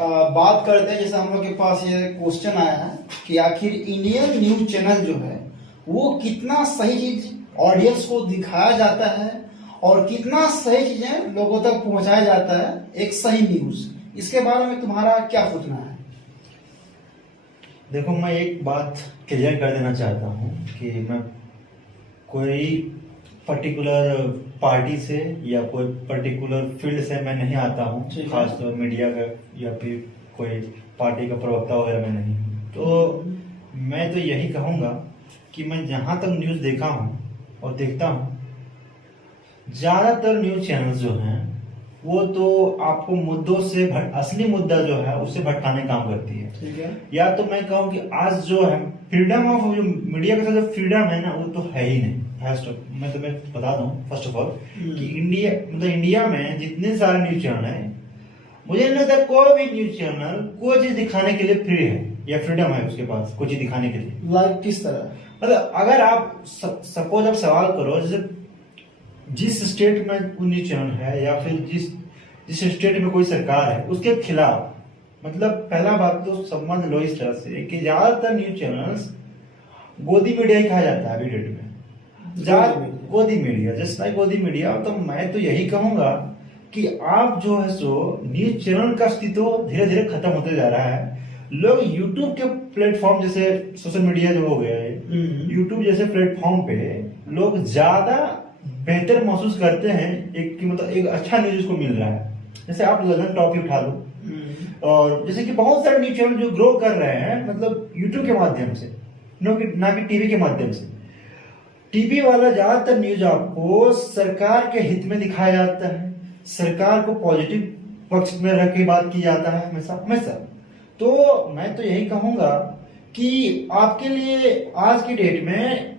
बात करते हैं, जैसे हम लोग के पास ये क्वेश्चन आया है कि आखिर इंडियन न्यूज चैनल जो है वो कितना सही चीज ऑडियंस को दिखाया जाता है और कितना सही चीजें लोगों तक पहुंचाया जाता है एक सही न्यूज, इसके बारे में तुम्हारा क्या सोचना है? देखो, मैं एक बात क्लियर कर देना चाहता हूँ कि मैं कोई पर्टिकुलर पार्टी से या कोई पर्टिकुलर फील्ड से मैं नहीं आता हूँ, खासतौर मीडिया का या फिर कोई पार्टी का प्रवक्ता वगैरह मैं नहीं हूँ। तो मैं तो यही कहूँगा कि मैं जहाँ तक न्यूज़ देखा हूँ और देखता हूँ, ज़्यादातर न्यूज़ चैनल्स जो हैं वो तो आपको मुद्दों से असली मुद्दा जो है उससे भटकाने काम करती है। ठीक है। या तो मैं कहूँ कि आज जो है फ्रीडम ऑफ जो मीडिया का जो फ्रीडम है ना, वो तो है ही नहीं। मैं तुम्हें बता दूं फर्स्ट ऑफ ऑल कि इंडिया में जितने सारे न्यूज चैनल है, मुझे नहीं लगता कोई भी न्यूज चैनल कोई चीज दिखाने के लिए फ्री है या फ्रीडम है उसके पास कोई चीज दिखाने के लिए। लाइक किस तरह? मतलब अगर आप सपोज आप सवाल करो, जैसे जिस स्टेट में न्यूज चैनल है या फिर जिस स्टेट में कोई सरकार है उसके खिलाफ, मतलब पहला बात तो समझ लो इस तरह से कि ज्यादातर न्यूज चैनल्स गोदी मीडिया ही कहा जाता है अभी डेट में। गोदी मीडिया, जस्ट लाइक गोदी मीडिया। तो मैं तो यही कहूंगा कि आप जो है सो न्यूज चैनल का अस्तित्व धीरे धीरे खत्म होते जा रहा है। लोग यूट्यूब के प्लेटफॉर्म जैसे सोशल मीडिया जो हो गया है, यूट्यूब जैसे प्लेटफॉर्म पे लोग ज्यादा बेहतर महसूस करते हैं एक अच्छा न्यूज को मिल रहा है। जैसे आप ललन टॉप ही उठा लो, और जैसे कि बहुत सारे न्यूज चैनल जो ग्रो कर रहे हैं मतलब यूट्यूब के माध्यम से, ना कि टीवी के माध्यम से। टीवी वाला ज्यादातर न्यूज आपको सरकार के हित में दिखाया जाता है, सरकार को पॉजिटिव पक्ष में रख के बात की जाता है हमेशा। तो मैं तो यही कहूंगा कि आपके लिए आज की डेट में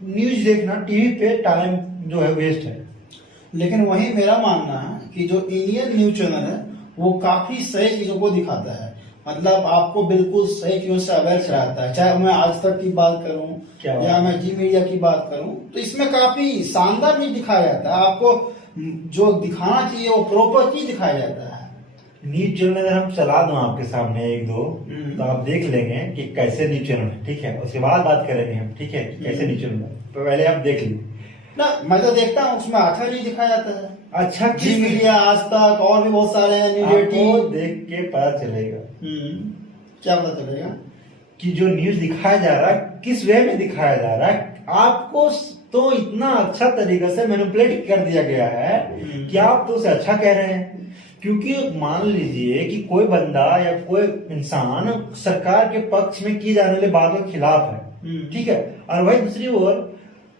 न्यूज देखना टीवी पे टाइम जो है वेस्ट है। लेकिन वही मेरा मानना है कि जो इंडियन न्यूज चैनल है वो काफी सही चीजों को दिखाता है, मतलब आपको बिल्कुल सही चीजों से अवेयर कराता है। चाहे मैं आज तक की बात करूं या मैं जी मीडिया की बात करूं, तो इसमें काफी शानदार चीज दिखाया जाता है। आपको जो दिखाना चाहिए वो प्रॉपर चीज दिखाया जाता है। न्यूज चैनल अगर हम चला दूं आपके सामने एक दो, तो आप देख लेंगे कि कैसे न्यूज चैनल है, ठीक है। उसके बाद बात करेंगे हम, ठीक है, कैसे न्यूज चैनल है। तो पहले आप देख लीजिए ना, मैं तो देखता हूँ उसमें अच्छा न्यूज दिखाया जाता है। अच्छा, जी मीडिया, आज तक और भी बहुत सारे हैं न्यूज 18 देख के पता चलेगा। क्या पता चलेगा कि जो न्यूज दिखाया जा रहा है किस वे में दिखाया जा रहा है। आपको तो इतना अच्छा तरीके से मैनिपुलेट कर दिया गया है कि आप तो उसे अच्छा कह रहे हैं। क्योंकि मान लीजिए कि कोई बंदा या कोई इंसान सरकार के पक्ष में की जाने वाली बातों के खिलाफ है, ठीक है, और वही दूसरी ओर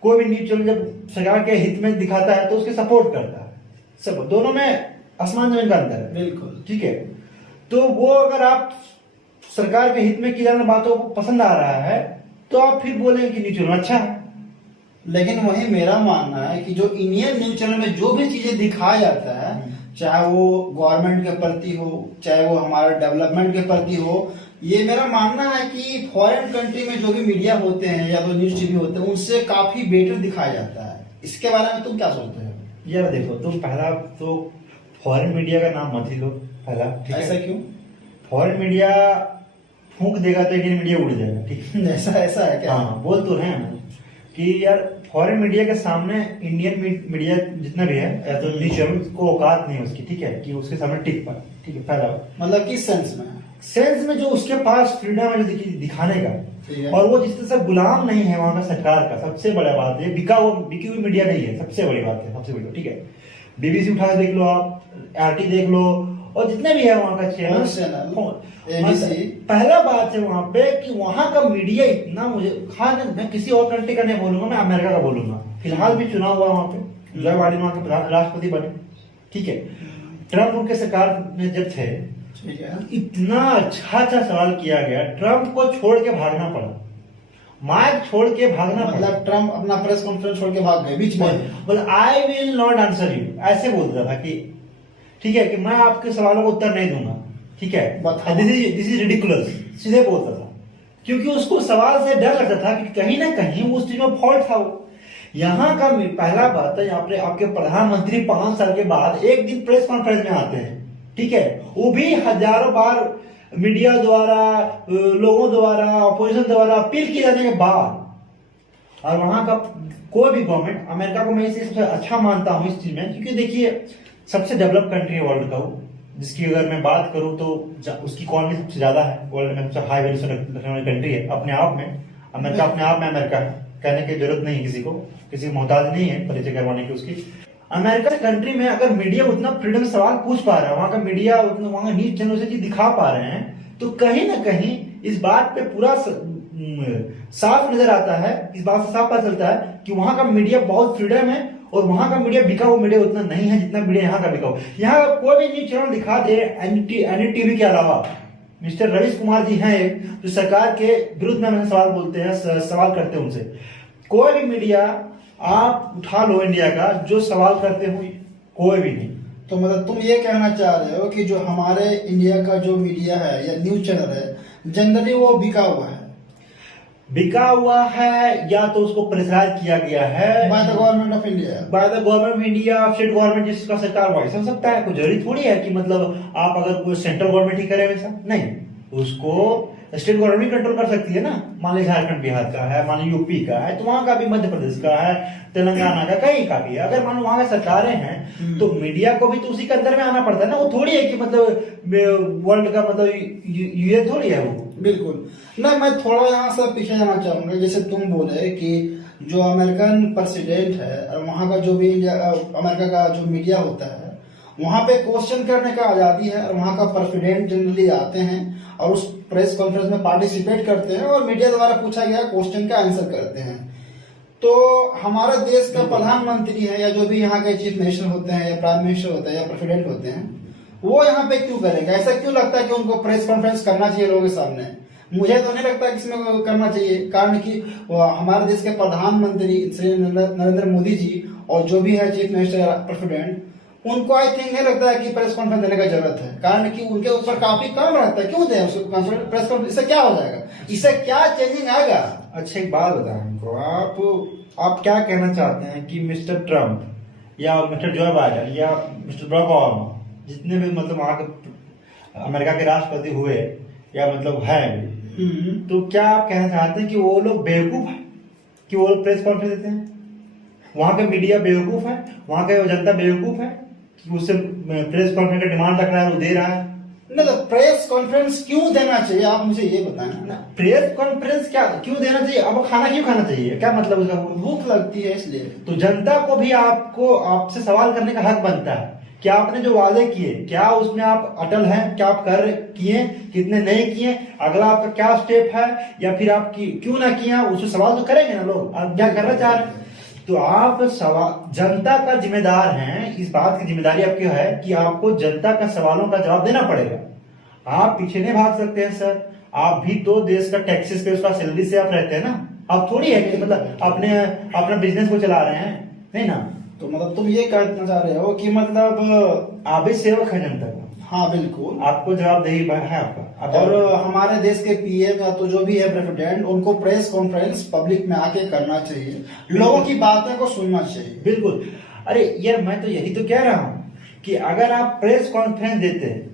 कोई भी न्यूज चैनल जब सरकार के हित में दिखाता है तो उसके सपोर्ट करता है। सब दोनों में आसमान जमीन का अंतर है। बिल्कुल, ठीक है। तो वो अगर आप सरकार के हित में की जाने बातों को पसंद आ रहा है तो आप फिर बोलेंगे कि न्यूज चैनल अच्छा है। लेकिन वही मेरा मानना है कि जो इंडियन न्यूज चैनल में जो भी चीजें दिखाया जाता है, चाहे वो गवर्नमेंट के प्रति हो, चाहे वो हमारे डेवलपमेंट के प्रति हो, ये मेरा मानना है कि फॉरेन कंट्री में जो भी मीडिया होते हैं या तो न्यूज टीवी होते हैं उनसे काफी बेटर दिखाया जाता है। इसके बारे में तुम क्या सोचते हो? यार देखो, तुम पहला तो फॉरेन मीडिया का नाम मत ही लो पहला, ठीक है। ऐसा क्यों? फॉरेन मीडिया फूंक देगा तो इंडियन मीडिया उड़ जाएगा, ठीक है। ऐसा है क्या? हाँ, बोल तो रहे हैं कि यार फॉरेन मीडिया के सामने इंडियन मीडिया जितना भी है या तो न्यूज चैनल को औकात नहीं है उसकी, ठीक है, कि उसके सामने टिक पाए, ठीक है। पहला मतलब किस सेंस में? सेंस में जो उसके पास फ्रीडम है दिखाने का, और वो जिस तरह से गुलाम नहीं है वहां का सरकार का। सबसे बड़ा बात है बिकी हुई मीडिया नहीं है, सबसे बड़ी बात है, सबसे बड़ी, ठीक है। बीबीसी उठा के देख लो, आप आरटी देख लो, और जितने भी है वहां का चैनल एबीसी। पहला बात है वहां पे कि वहां का मीडिया इतना, मुझे मैं किसी और कंट्री का नहीं बोलूंगा, मैं अमेरिका का बोलूंगा। फिलहाल भी चुनाव हुआ वहां पे, जो बाइडेन वहां के राष्ट्रपति बने, ठीक है। ट्रम्प उनके सरकार में जब थे, ठीक है, इतना अच्छा सवाल किया गया, ट्रम्प को छोड़ के भागना पड़ा, माइक छोड़ के भागना पड़ा। मतलब ट्रम्प अपना प्रेस कॉन्फ्रेंस छोड़ के भाग गए बीच में, बोले I will not answer you, ऐसे बोलता था कि ठीक है कि मैं आपके सवालों को उत्तर नहीं दूंगा, ठीक है, दिस इज रिडिकुलस, सीधे बोलता था। क्योंकि उसको सवाल से डर लगता था कि कहीं ना कहीं उस चीज में फॉल्ट था वो। यहाँ का पहला बात है, यहाँ पे आपके प्रधानमंत्री 5 साल के बाद एक दिन प्रेस कॉन्फ्रेंस में आते हैं, ठीक है, वो भी हजारों बार मीडिया द्वारा, लोगों द्वारा, अपोजिशन द्वारा अपील किए जाने के बाद, और वहां का कोई भी गवर्नमेंट, अमेरिका को मैं इसे सबसे अच्छा मानता हूं इस चीज में, क्योंकि देखिए सबसे डेवलप कंट्री है वर्ल्ड का वो, जिसकी अगर मैं बात करूं तो उसकी इकोनॉमी सबसे ज्यादा है वर्ल्ड में, सबसे हाई वैल्यू रखने वाली कंट्री है अपने आप में। अमेरिका अपने आप में अमेरिका है, कहने की जरूरत नहीं है किसी को, किसी को मोहताज नहीं है परिचय करवाने की उसकी। अमेरिका कंट्री में अगर मीडिया उतना फ्रीडम सवाल पूछ पा रहा है, वहां का मीडिया उतना, वहां का न्यूज चैनल से चीज दिखा पा रहे हैं, तो कहीं ना कहीं इस बात पे पूरा साफ नजर आता है, इस बात से साफ पता चलता है कि वहां का मीडिया बहुत फ्रीडम है, और वहां का मीडिया बिका हुआ मीडिया उतना नहीं है जितना मीडिया यहाँ का बिका हुआ। यहाँ कोई भी न्यूज चैनल दिखा दे एनडीटीवी के अलावा, मिस्टर रवीश कुमार जी हैं एक, जो सरकार के विरुद्ध में हमें सवाल बोलते हैं, सवाल करते हैं उनसे। कोई भी मीडिया आप उठा लो इंडिया का, जो सवाल करते हो कोई भी नहीं। तो मतलब तुम ये कहना चाह रहे हो कि जो हमारे इंडिया का जो मीडिया है या न्यूज चैनल है, जनरली वो बिका हुआ है, बिका हुआ है, या तो उसको प्रेशराइज किया गया है by the government of India, by the government of India, state government जिसका सरकार वैसा हो सकता है। कोई जरूरी थोड़ी है कि मतलब आप अगर कोई सेंट्रल गवर्नमेंट ही करे वैसा, नहीं, उसको स्टेट गवर्नमेंट कंट्रोल कर सकती है ना। मान लीजिए झारखंड बिहार का है, मान लीजिए यूपी का है, तो वहां का भी, मध्य प्रदेश का है, तेलंगाना का, कहीं का भी है, अगर मान लो वहां की सरकारें हैं तो मीडिया को भी तो उसी के अंदर में आना पड़ता है ना। वो थोड़ी है कि मतलब वर्ल्ड का मतलब ये थोड़ी है वो। बिल्कुल ना। मैं थोड़ा यहाँ से पीछे जाना चाहूंगा, जैसे तुम बोले कि जो अमेरिकन प्रेसिडेंट है और वहाँ का जो भी अमेरिका का जो मीडिया होता है, वहाँ पे क्वेश्चन करने का आजादी है, और वहाँ का प्रेसिडेंट जनरली आते हैं और उस प्रेस कॉन्फ्रेंस में पार्टिसिपेट करते हैं और मीडिया द्वारा पूछा गया क्वेश्चन का आंसर करते हैं। तो हमारे देश का प्रधानमंत्री है या जो भी यहाँ के चीफ मिनिस्टर होते हैं या प्राइम मिनिस्टर होते हैं या प्रेसिडेंट होते हैं, वो यहाँ पे क्यों करेंगे? ऐसा क्यों लगता है कि उनको प्रेस कॉन्फ्रेंस करना चाहिए लोगों के सामने? मुझे तो नहीं लगता कि इसमें करना चाहिए, कारण कि हमारे देश के प्रधानमंत्री श्री नरेंद्र मोदी जी और जो भी है चीफ मिनिस्टर या प्रेसिडेंट, उनको आई थिंक नहीं लगता है कि प्रेस कॉन्फ्रेंस देने का जरूरत है, कारण कि उनके ऊपर काफी काम रहता है। क्यों दें प्रेस कॉन्फ्रेंस? इससे क्या हो जाएगा? इससे क्या चेंजिंग आएगा? अच्छा एक बात बताएं हमको, आप क्या कहना चाहते हैं कि मिस्टर ट्रम्प या मिस्टर जो बाइडेन या मिस्टर बराक ओबामा, जितने भी मतलब वहां के अमेरिका के राष्ट्रपति हुए या मतलब है, तो क्या आप कहना चाहते हैं कि वो लोग बेवकूफ है कि वो लोग प्रेस कॉन्फ्रेंस देते हैं? वहां का मीडिया बेवकूफ है, वहां का जनता बेवकूफ है कि उससे प्रेस कॉन्फ्रेंस का डिमांड रख रहा है, वो दे रहा है? नहीं तो प्रेस कॉन्फ्रेंस क्यों देना चाहिए, आप मुझे ये बताएं ना। प्रेस कॉन्फ्रेंस क्या क्यों देना चाहिए? अब खाना क्यों खाना चाहिए, क्या मतलब उसका? भूख लगती है इसलिए। तो जनता को भी आपसे सवाल करने का हक बनता है कि आपने जो वादे किए, क्या उसमें आप अटल हैं, क्या आप किए, कितने नहीं किए, अगला आपका क्या स्टेप है, या फिर आप क्यों ना किया, उससे सवाल तो करेंगे ना लोग, आप क्या करना चाह रहे हैं। तो आप जनता का जिम्मेदार हैं, इस बात की जिम्मेदारी आपकी है कि आपको जनता का सवालों का जवाब देना पड़ेगा। आप पीछे नहीं भाग सकते हैं सर, आप भी तो देश का टैक्सेस पे, उसका सैलरी से आप रहते हैं ना। आप थोड़ी है कि मतलब अपना बिजनेस को चला रहे हैं, नहीं ना। तो मतलब तुम ये कहना चाह रहे हो कि मतलब आप भी सेवक है जनता का। हाँ बिल्कुल, आपको जवाबदेही है आपका। और हमारे देश के पीएम या तो जो भी है प्रेसिडेंट, उनको प्रेस कॉन्फ्रेंस पब्लिक में आके करना चाहिए, लोगों की बातें को सुनना चाहिए। बिल्कुल। अरे यार मैं तो यही तो कह रहा हूँ कि अगर आप प्रेस कॉन्फ्रेंस देते हैं,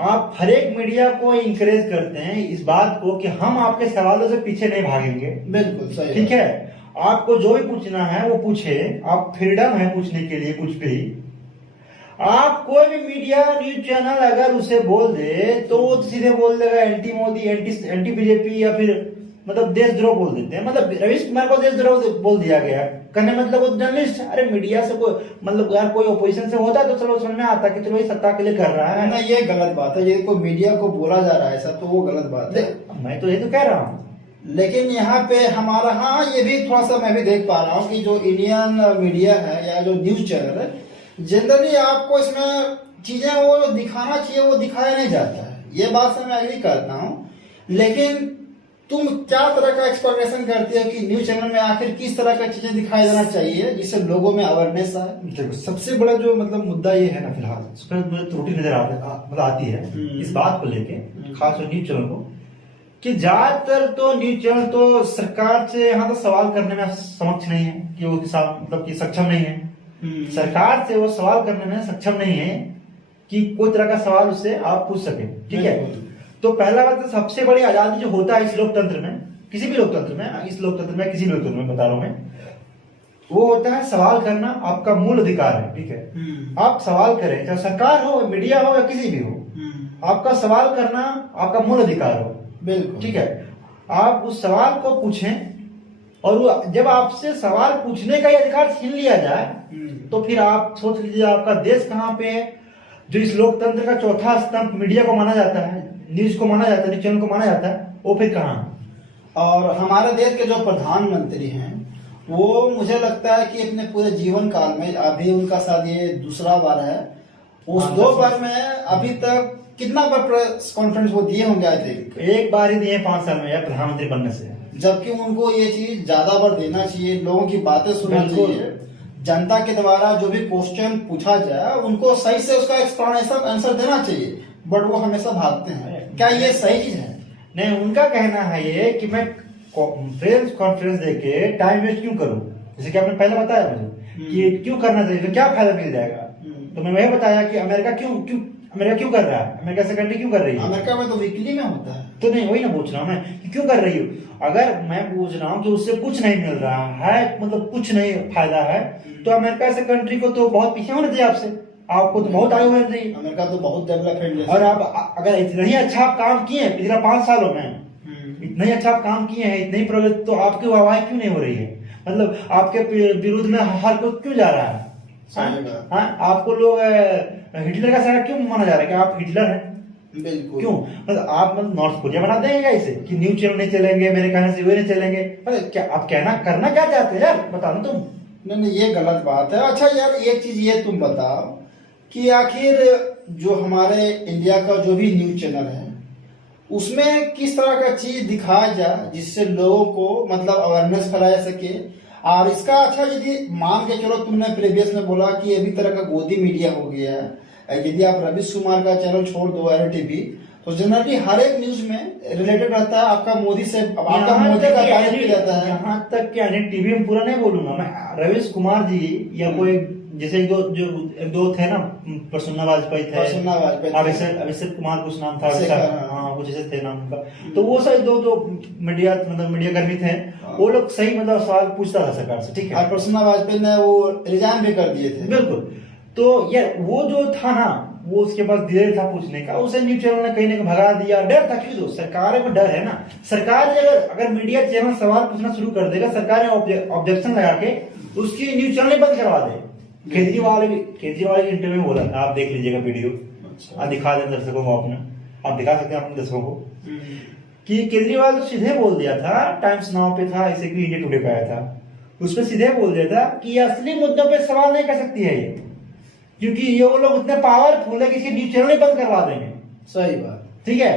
आप हर एक मीडिया को इंकरेज करते हैं इस बात को कि हम आपके सवालों से पीछे नहीं भागेंगे। बिल्कुल सही, ठीक है, आपको जो भी पूछना है वो पूछे, आप फ्रीडम है पूछने के लिए कुछ भी। आप कोई भी मीडिया न्यूज चैनल अगर उसे बोल दे तो वो सीधे बोल देगा एंटी मोदी, एंटी बीजेपी, या फिर मतलब देशद्रोह बोल देते हैं। मतलब रवीश कुमार को देशद्रोह बोल दिया गया, कहने मतलब वो जर्नलिस्ट। अरे मीडिया से कोई मतलब यार कोई ओपोजिशन से होता तो चलो समझ में आता कि चलो ये सत्ता के लिए कर रहा है ना, ये गलत बात है। ये कोई मीडिया को बोला जा रहा है ऐसा, तो वो गलत बात है। मैं तो ये तो कह रहा हूँ, लेकिन यहाँ पे हमारा, हाँ ये भी थोड़ा सा मैं भी देख पा रहा हूँ कि जो इंडियन मीडिया है या जो न्यूज चैनल है, जनरली आपको इसमें चीजें वो दिखाना चाहिए वो दिखाया नहीं जाता है। ये बात से मैं एग्री करता हूँ, लेकिन तुम क्या तरह का एक्सप्लेनेशन करते हो कि न्यूज चैनल में आखिर किस तरह का चीजें दिखाई जाना चाहिए जिससे लोगों में अवेयरनेस आए? देखो सबसे बड़ा जो मतलब मुद्दा ये है ना फिलहाल, उसमें मुझे त्रुटि नजर आती है इस बात को लेके, खास न्यूज चैनल को, कि ज्यादातर तो न्यूज चैनल तो सरकार से यहाँ तक सवाल करने में समक्ष नहीं है कि वो मतलब कि सक्षम नहीं है। सरकार से वो सवाल करने में सक्षम नहीं है कि कोई तरह का सवाल उससे आप पूछ सके, ठीक है। बिल्कुल। तो पहला बात तो सबसे बड़ी आजादी जो होता है इस लोकतंत्र में, किसी भी लोकतंत्र में, इस लोकतंत्र में किसी भी लोकतंत्र में बता रहा हूं मैं, वो होता है सवाल करना आपका मूल अधिकार है, ठीक है। आप सवाल करें, चाहे सरकार हो, मीडिया हो या किसी भी हो, आपका सवाल करना आपका मूल अधिकार हो, बिल्कुल, ठीक है। आप उस सवाल को पूछें, और जब आपसे सवाल पूछने का ही अधिकार छीन लिया जाए तो फिर आप सोच लीजिए आपका देश कहाँ पे है। जो इस लोकतंत्र का चौथा स्तंभ मीडिया को माना जाता है, न्यूज को माना जाता है, न्यूज चैनल को माना जाता है, वो फिर कहाँ। और हमारे देश के जो प्रधानमंत्री हैं वो मुझे लगता है कि अपने पूरे जीवन काल में, अभी उनका शायद ये दूसरा बार है, उस 2 बार में अभी तक कितना बार प्रेस कॉन्फ्रेंस वो दिए होंगे आई थिंक? एक बार ही दिए 5 साल में या प्रधानमंत्री बनने से। जबकि उनको ये चीज ज्यादा बार देना चाहिए, लोगों की बातें सुनना बिल्कुल। चाहिए, जनता के द्वारा जो भी क्वेश्चन पूछा जाए उनको सही से उसका एक्सप्लेनेशन आंसर देना चाहिए, बट वो हमेशा भागते हैं। क्या ये सही चीज है? नहीं, उनका कहना है ये कि मैं प्रेस कॉन्फ्रेंस देके टाइम वेस्ट क्यों करूं, जैसे कि आपने पहले बताया मुझे कि क्यों करना चाहिए, तो क्या फायदा मिल जाएगा। तो मैं वही बताया कि अमेरिका क्यों कर रहा है, अमेरिका से कंट्री क्यों कर रही है। अमेरिका में तो वीकली में होता है। तो नहीं, वही ना पूछ रहा हूँ मैं कि क्यों कर रही हो। अगर मैं पूछ रहा हूँ कि उससे कुछ नहीं मिल रहा है, मतलब कुछ नहीं फायदा है, तो अमेरिका से कंट्री को तो बहुत पीछे होना चाहिए आपसे, आपको तो बहुत आगे होना चाहिए। अमेरिका तो बहुत डेवलपमेंट है। और आप अगर इतना ही अच्छा आप काम किए हैं पिछले 5 सालों में, इतना ही अच्छा आप काम किए हैं, इतनी प्रगति, तो आपकी वाहवाही क्यों नहीं हो रही है, मतलब आपके विरुद्ध में हर कोई क्यों जा रहा है। हाँ, आपको लोग हिटलर का सहारा क्यों माना जा रहा है कि आप हिटलर हैं। बिल्कुल। क्यों, मतलब आप मतलब नॉर्थ कोरिया बना देंगे इसे कि न्यूज चैनल नहीं चलेंगे, मेरे कहने से वे नहीं चलेंगे, मतलब क्या आप करना क्या चाहते हैं यार, बता दो तुम। नहीं, ये गलत बात है। अच्छा यार, एक चीज ये तुम बताओ कि आखिर जो हमारे इंडिया का जो भी न्यूज चैनल है उसमें किस तरह का चीज दिखाया जाए जिससे लोगों को मतलब अवेयरनेस फैलाया सके। और इसका अच्छा, यदि मान के चलो, तुमने प्रीवियस में बोला कि अभी तरह का गोदी मीडिया हो गया है, यदि आप रवीश कुमार का चैनल छोड़ दो एलटीवी, तो जनरली हर एक न्यूज में रिलेटेड रहता है आपका मोदी से, आपका मोदी का तारीफ किया जाता है। यहाँ तक कि टीवी में पूरा नहीं बोलूंगा मैं, रवीश कुमार जी या कोई जैसे एक दो थे ना, प्रसन्ना वाजपेयी थे, अभिषेक कुमार कुछ नाम था, हाँ कुछ ऐसे थे नाम उनका, तो वो सही दो मीडिया कर्मी थे, वो लोग सही मतलब सवाल पूछता था सरकार से, ठीक है। और प्रसन्ना वाजपेयी ने वो रिजाइन भी कर दिए थे। बिल्कुल। तो ये वो जो था ना, वो उसके पास धैर्य था पूछने का, उसे न्यूज चैनल ने कहीं ना कहीं भगा दिया। डर था, क्यों दो, सरकार को डर है ना। सरकार अगर मीडिया चैनल सवाल पूछना शुरू कर देगा, सरकार ऑब्जेक्शन लगा के उसकी न्यूज चैनल बंद करवा दे। केजरीवाल के इंटरव्यू में बोला था, आप देख लीजिएगा वीडियो, आप दिखा दें दर्शकों को, अपने आप दिखा सकते हैं अपने दर्शकों को, कि केजरीवाल तो सीधे बोल दिया था, टाइम्स नाउ पे था, ऐसे कि इंडिया टुडे पे आया था, उसमें सीधे बोल दिया था कि असली मुद्दों पे सवाल नहीं कर सकती है ये, क्योंकि ये वो लोग इतने पावरफुल है कि इसके न्यूज चैनल बंद करवा देंगे। सही बात, ठीक है।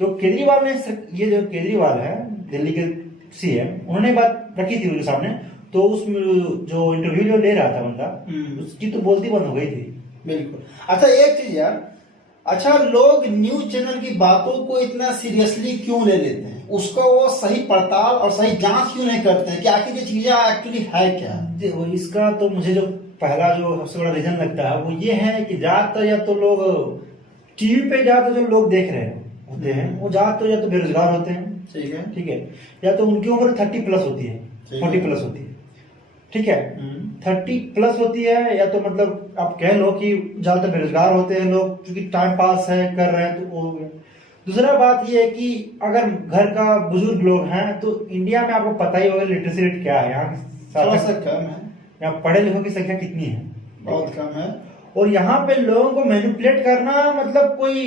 तो केजरीवाल ने, ये जो केजरीवाल है दिल्ली के सीएम, उन्होंने बात रखी थी उनके सामने, तो उस जो इंटरव्यू जो ले रहा था बंदा, उसकी तो बोलती बंद हो गई थी। बिल्कुल। अच्छा एक चीज यार, अच्छा लोग न्यूज चैनल की बातों को इतना सीरियसली क्यों ले लेते हैं, उसको वो सही पड़ताल और सही जांच क्यों नहीं करते हैं कि आखिर ये चीजें एक्चुअली है क्या। इसका तो मुझे जो पहला जो सबसे बड़ा रीजन लगता है वो ये है कि ज्यादातर या तो लोग टीवी पे ज्यादातर जो लोग देख रहे होते हैं वो ज्यादातर या तो बेरोजगार होते हैं, ठीक है, या तो उनकी उम्र 30+ होती है, 40+ होती है, ठीक है, 30+ होती है, या तो मतलब आप कह लो कि ज्यादातर बेरोजगार होते हैं लोग, क्योंकि टाइम पास है कर रहे हैं, तो वो। दूसरा बात ये है कि अगर घर का बुजुर्ग लोग हैं, तो इंडिया में आपको पता ही होगा लिटरेसी रेट क्या है, यहाँ कम है, यहाँ पढ़े लिखों की संख्या कितनी है, बहुत कम है, और यहाँ पे लोगों को मैनिपुलेट करना मतलब कोई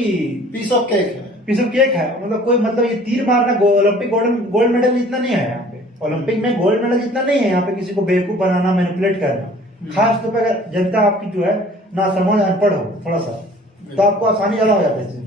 पीस ऑफ केक है, मतलब कोई मतलब ये तीर मारना ओलंपिक गोल्ड मेडल इतना नहीं है यहाँ पे, ओलंपिक में गोल्ड मेडल इतना नहीं है यहाँ पे, किसी को बेवकूफ बनाना, मैनिपुलेट करना। खास तौर पर अगर जनता आपकी जो है ना समझ अनपढ़ हो थोड़ा सा, तो आपको आसानी ज्यादा हो जाता है इसमें।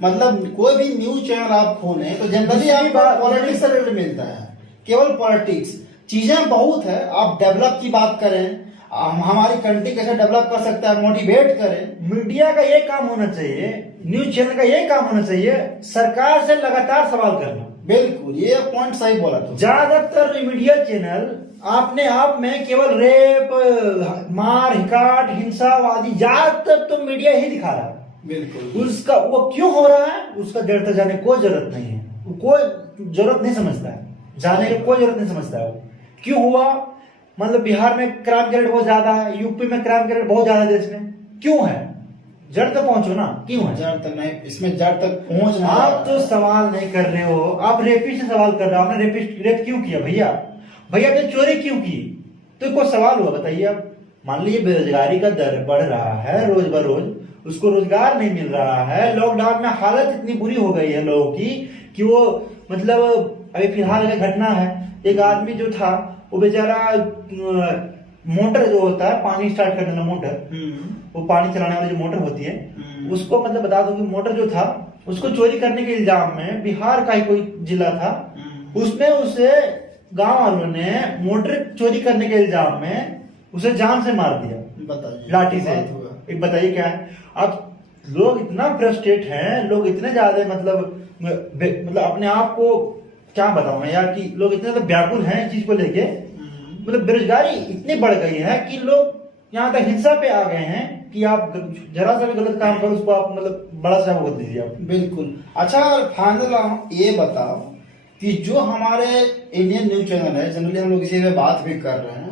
मतलब कोई भी न्यूज चैनल आप खोले तो जनरली आपको पॉलिटिक्स से रिलेटेड मिलता है, केवल पॉलिटिक्स। चीजें बहुत है, आप डेवलप की बात करें, हमारी कंट्री कैसे डेवलप कर सकता है, मोटिवेट करें। मीडिया का ये काम होना चाहिए, न्यूज चैनल का ये काम होना चाहिए, सरकार से लगातार सवाल करना। बिल्कुल, ये पॉइंट सही बोला तो। ज्यादातर मीडिया चैनल आपने आप में केवल रेप, मार हिकाट, हिंसावादी ज्यादातर तो मीडिया ही दिखा रहा है। बिल्कुल। उसका वो क्यों हो रहा है उसका जड़ तक जाने कोई जरूरत नहीं है, कोई जरूरत नहीं समझता है, जाने की कोई जरूरत नहीं समझता है वो क्यों हुआ। मतलब बिहार में क्राइम रेट बहुत ज्यादा है, यूपी में क्राइम रेट बहुत ज्यादा है, देश में क्यों है? जड़ तक पहुंचो ना, क्यों है? जड़ तक नहीं, इसमें जड़ तक पहुंचना। आप तो सवाल नहीं कर रहे हो, आप रेपिस्ट से सवाल कर रहे हो। आपने रेप क्यों किया भैया? भैया आपने चोरी क्यों की? तो कोई सवाल हुआ बताइए आप। मान लीजिए बेरोजगारी का दर बढ़ रहा है रोज बरोज, उसको रोजगार नहीं मिल रहा है, लॉकडाउन में हालत इतनी बुरी हो गई है लोगों की कि वो मतलब अभी फिलहाल का घटना है, एक आदमी जो था वो बेचारा मोटर जो होता है पानी स्टार्ट करने वाला मोटर, वो पानी चलाने वाली जो मोटर होती है उसको मतलब बता दूं कि मोटर जो था उसको चोरी करने के इल्जाम में बिहार का ही कोई जिला था, उसमें उसे गांव वालों ने मोटर चोरी करने के इल्जाम में उसे जान से मार दिया, बताइए लाठी से। एक बताइए क्या है? अब लोग इतना फ्रस्ट्रेट हैं, लोग इतने ज्यादा मतलब अपने आप को क्या बताऊं मैं यार कि लोग इतने ज्यादा व्याकुल हैं इस चीज को लेके। मतलब बेरोजगारी इतनी बढ़ गई है कि लोग यहाँ तक हिंसा पे आ गए हैं कि आप जरा सा भी गलत काम करो उसको आप मतलब बड़ा सा बोल दीजिए आप। बिल्कुल। अच्छा फाइनल ये बताओ कि जो हमारे इंडियन न्यूज चैनल है, जनरली हम लोग इसी पे बात भी कर रहे हैं,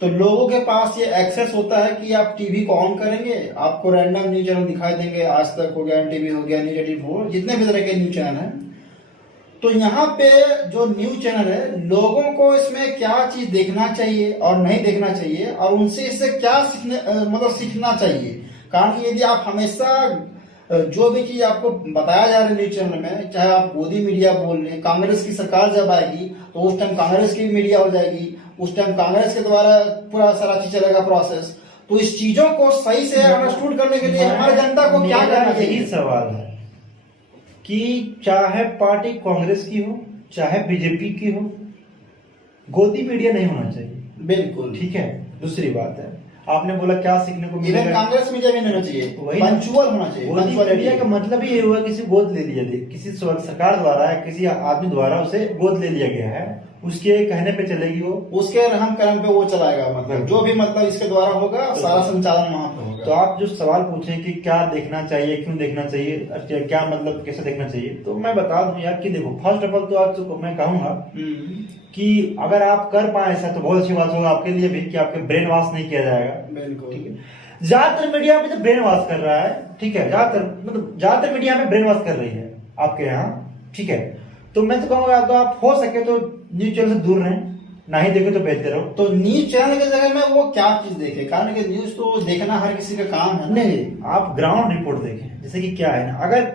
तो लोगों के पास ये एक्सेस होता है कि आप टीवी को ऑन करेंगे आपको रैंडम न्यूज चैनल दिखाई देंगे, आज तक हो गया, एनटीवी हो गया, न्यूज 84, जितने भी तरह के न्यूज चैनल हैं। तो यहाँ पे जो न्यूज चैनल है लोगों को इसमें क्या चीज देखना चाहिए और नहीं देखना चाहिए, और उनसे इससे क्या सीखना चाहिए। कारण कि यदि आप हमेशा जो भी चीज आपको बताया जा रहा है न्यूज चैनल में, चाहे आप मोदी मीडिया बोल रहे, कांग्रेस की सरकार जब आएगी तो उस टाइम कांग्रेस की मीडिया हो जाएगी, उस टाइम कांग्रेस के द्वारा पूरा सारा चीज चलेगा प्रोसेस। तो इस चीजों को सही से अंडरस्टूड करने के लिए हमारी जनता को क्या करना चाहिए? यही सवाल है कि चाहे पार्टी कांग्रेस की हो चाहे बीजेपी की हो, गोदी मीडिया नहीं होना चाहिए। बिल्कुल ठीक है। दूसरी बात है आपने बोला क्या सीखने को मिलेगा, कांग्रेस मीडिया भी नहीं होना चाहिए, पंचुअल होना चाहिए। गोदी मीडिया का मतलब ही ये हुआ किसी गोद ले लिया, किसी सरकार द्वारा या किसी आदमी द्वारा उसे गोद ले लिया गया है, उसके कहने पे चलेगी वो, उसके रहम करम पे वो चलाएगा। मतलब जो भी मतलब इसके द्वारा होगा सारा संचालन वहां पे होगा। तो आप जो सवाल पूछे कि क्या देखना चाहिए, क्यों देखना चाहिए, क्या मतलब कैसे देखना चाहिए, तो मैं बता दूं यार कि देखो फर्स्ट ऑफ ऑल तो आज तो मैं कहूंगा कि अगर आप कर पाए ऐसा तो बहुत अच्छी बात होगा आपके लिए भी कि आपके ब्रेन वॉश नहीं किया जाएगा। बिल्कुल। ठीक है। ज्यादातर मीडिया में तो ब्रेन वॉश कर रहा है, ठीक है, ज्यादातर मीडिया में ब्रेन वॉश कर रही है आपके यहाँ, ठीक है। तो मैं तो कहूंगा तो आप हो सके तो न्यूज चैनल से दूर रहें, ना ही देखे तो बेहतर हो। तो न्यूज चैनल की जगह में वो क्या चीज देखे? कारण कि न्यूज तो देखना हर किसी का काम है। नहीं, आप ग्राउंड रिपोर्ट देखें। जैसे कि क्या है ना, अगर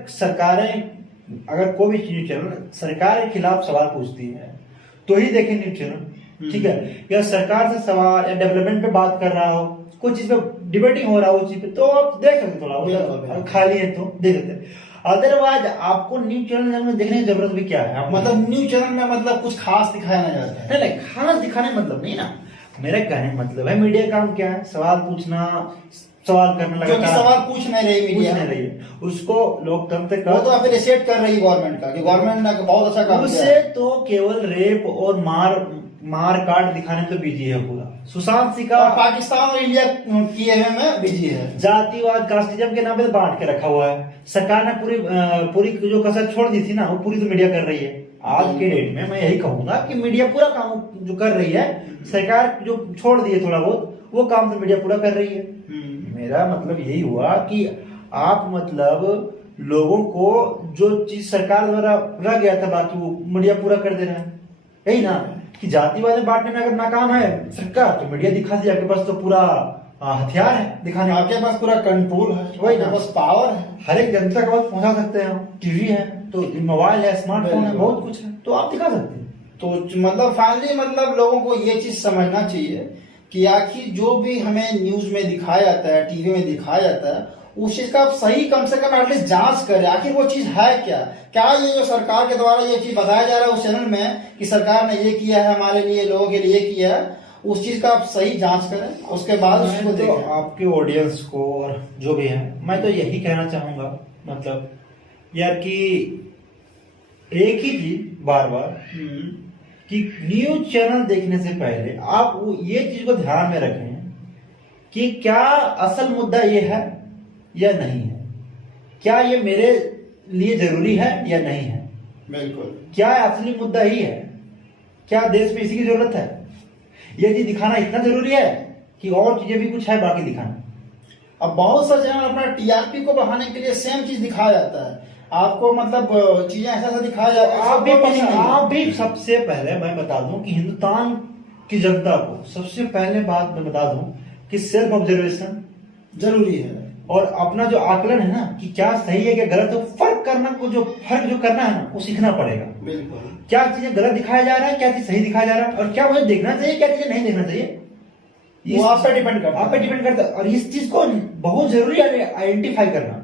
कोई भी न्यूज चैनल सरकार के खिलाफ सवाल पूछती है तो ही देखें न्यूज चैनल, ठीक है। या सरकार से सवाल या डेवलपमेंट पे बात कर रहा हो, कोई चीज पे डिबेटिंग हो रहा हो उस चीज पे, तो आप देख सकते थोड़ा, खाली है तो देख सकते। अदरवाइज आपको न्यूज चैनल में देखने की जरूरत भी क्या है? मतलब न्यूज चैनल में मतलब कुछ खास दिखाया नहीं जाता है। नहीं, खास दिखाने मतलब नहीं ना, मेरा कहने मतलब है मीडिया काम क्या है? सवाल पूछना, सवाल करने लगा, जो सवाल पूछ नहीं रही मीडिया, पूछ नहीं रही है, उसको लोकतंत्र का वो तो अप्रिशिएट कर रही है गवर्नमेंट का कि गवर्नमेंट ने बहुत अच्छा काम किया। उससे तो केवल रेप और मार काट दिखाने तो बिजी है पूरा। सुशांत सिंह का पाकिस्तान और इंडिया किए हुए में बिजी है। जातिवाद कास्टिज्म के नाम पे बांट के रखा हुआ है। सरकार ने पूरी जो कसर छोड़ दी थी ना, वो पूरी तो मीडिया कर रही है। आज के डेट में मैं यही कहूंगा कि मीडिया पूरा काम जो कर रही है, सरकार जो छोड़ दी है थोड़ा बहुत, वो काम तो मीडिया पूरा कर रही है। मेरा मतलब यही हुआ कि आप मतलब लोगों को जो चीज सरकार द्वारा रह गया था बाकी वो मीडिया पूरा कर दे रहा है। यही ना कि जातिवाद बांटने में अगर नाकाम है सरकार तो मीडिया दिखा दी, आपके पास तो पूरा हथियार है दिखाने, आपके पास पूरा कंट्रोल है, वही ना, बस पावर है, हर एक जनता के पास पहुंचा सकते हैं। टीवी है तो मोबाइल है, स्मार्टफोन है, बहुत कुछ है, तो आप दिखा सकते हैं। तो मतलब फाइनली मतलब लोगों को ये चीज समझना चाहिए कि आखिर जो भी हमें न्यूज में दिखाया जाता है, टीवी में दिखाया जाता है, उस चीज का आप सही कम से कम एटलीस्ट जांच करें, आखिर वो चीज है क्या। क्या ये जो सरकार के द्वारा ये चीज बताया जा रहा है उस चैनल में कि सरकार ने ये किया है हमारे लिए, लोगों के लिए किया है, उस चीज का आप सही जांच करें, उसके बाद उसको तो आपके ऑडियंस को और जो भी है मैं तो यही कहना चाहूंगा मतलब यार कि एक ही चीज बार बार कि न्यूज चैनल देखने से पहले आप ये चीज को ध्यान में रखें कि क्या असल मुद्दा ये है या नहीं है, क्या ये मेरे लिए जरूरी है या नहीं है, बिल्कुल। क्या असली मुद्दा ही है, क्या देश में इसी की जरूरत है, ये चीज दिखाना इतना जरूरी है कि और चीजें भी कुछ है बाकी दिखाना। अब बहुत सा चैनल अपना टीआरपी को बढ़ाने के लिए सेम चीज दिखाया जाता है, आपको मतलब चीजें ऐसा ऐसा दिखाया जाता है। आप भी सबसे पहले मैं बता दूं कि हिंदुस्तान की जनता को सबसे पहले बात मैं बता दूं कि सेल्फ ऑब्जर्वेशन जरूरी है, और अपना जो आकलन है ना कि क्या सही है क्या गलत है, फर्क जो करना है ना वो सीखना पड़ेगा। बिल्कुल। क्या चीजें गलत दिखाया जा रहा है, क्या चीज सही दिखाया जा रहा है, और क्या मुझे देखना चाहिए, क्या चीजें नहीं देखना चाहिए, वो आप पे डिपेंड करता है। आप पे डिपेंड करता है। और इस चीज को बहुत जरूरी है आइडेंटिफाई करना।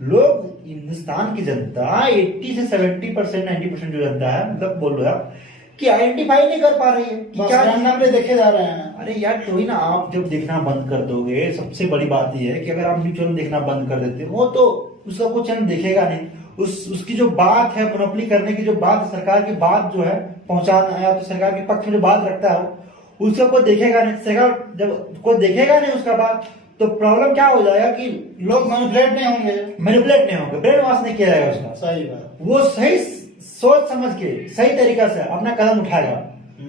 लोग, हिंदुस्तान की जनता 80 से 70% 90% जो जनता है, मतलब बोल रहे आप कि आइडेंटिफाई नहीं कर पा रही है कि क्या नाम पे देखे जा रहे हैं। अरे यार तो ही ना, आप जब देखना बंद कर दोगे, सबसे बड़ी बात यह है कि अगर आप न्यूज चैनल देखना बंद कर देते हो तो उसका कोई चैनल देखेगा नहीं। उसकी जो बात है, मोनोपोली करने की जो बात, सरकार की बात जो है पहुंचाना, या तो सरकार के पक्ष में जो बात रखता है उसका कोई देखेगा नहीं। सरकार जब कोई देखेगा नहीं उसका बात, तो प्रॉब्लम क्या हो जाएगा कि लोग मैनिपुलेट नहीं होंगे, ब्रेन वॉश नहीं किया जाएगा उसका। सही बात। वो सही सोच समझ के सही तरीका से अपना कदम उठाएगा।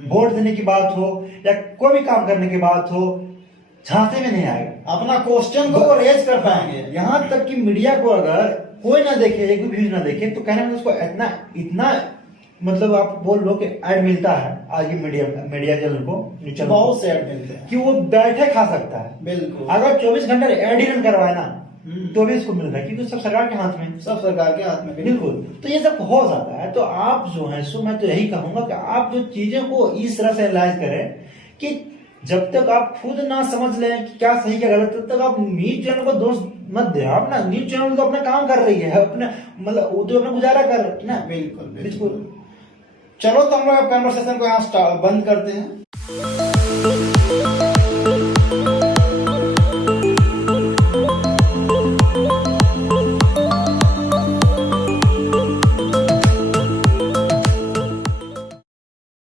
वोट देने की बात हो या कोई भी काम करने की बात हो, झांसे में नहीं आएगा, अपना क्वेश्चन को रेज कर पाएंगे। यहाँ तक कि मीडिया को अगर कोई ना देखे, एक भी व्यूज ना देखे, तो कहने में उसको इतना मतलब आप बोल लो कि ऐड मिलता है आज की मीडिया चैनल को, न्यूज चैनल बहुत से ऐड मिलते हैं कि वो बैठे खा सकता है। बिल्कुल। अगर 24 घंटे ऐड ही रन करवाए ना तो भी इसको मिल रहा है, क्योंकि सब सरकार के हाथ में, सब सरकार के हाथ में। बिल्कुल। तो ये सब हो जाता है। तो आप जो है सो मैं तो यही कहूंगा कि आप जो चीजों को इस तरह से एनालाइज करें कि जब तक आप खुद ना समझ लें कि क्या सही क्या गलत, तब तक आप न्यूज चैनल को दोष मत दें। आप ना, न्यूज चैनल तो अपना काम कर रही है, अपना मतलब वो तो अपना गुजारा कर रही है ना। बिल्कुल। चलो तो हम लोग कन्वर्सेशन को यहाँ बंद करते हैं।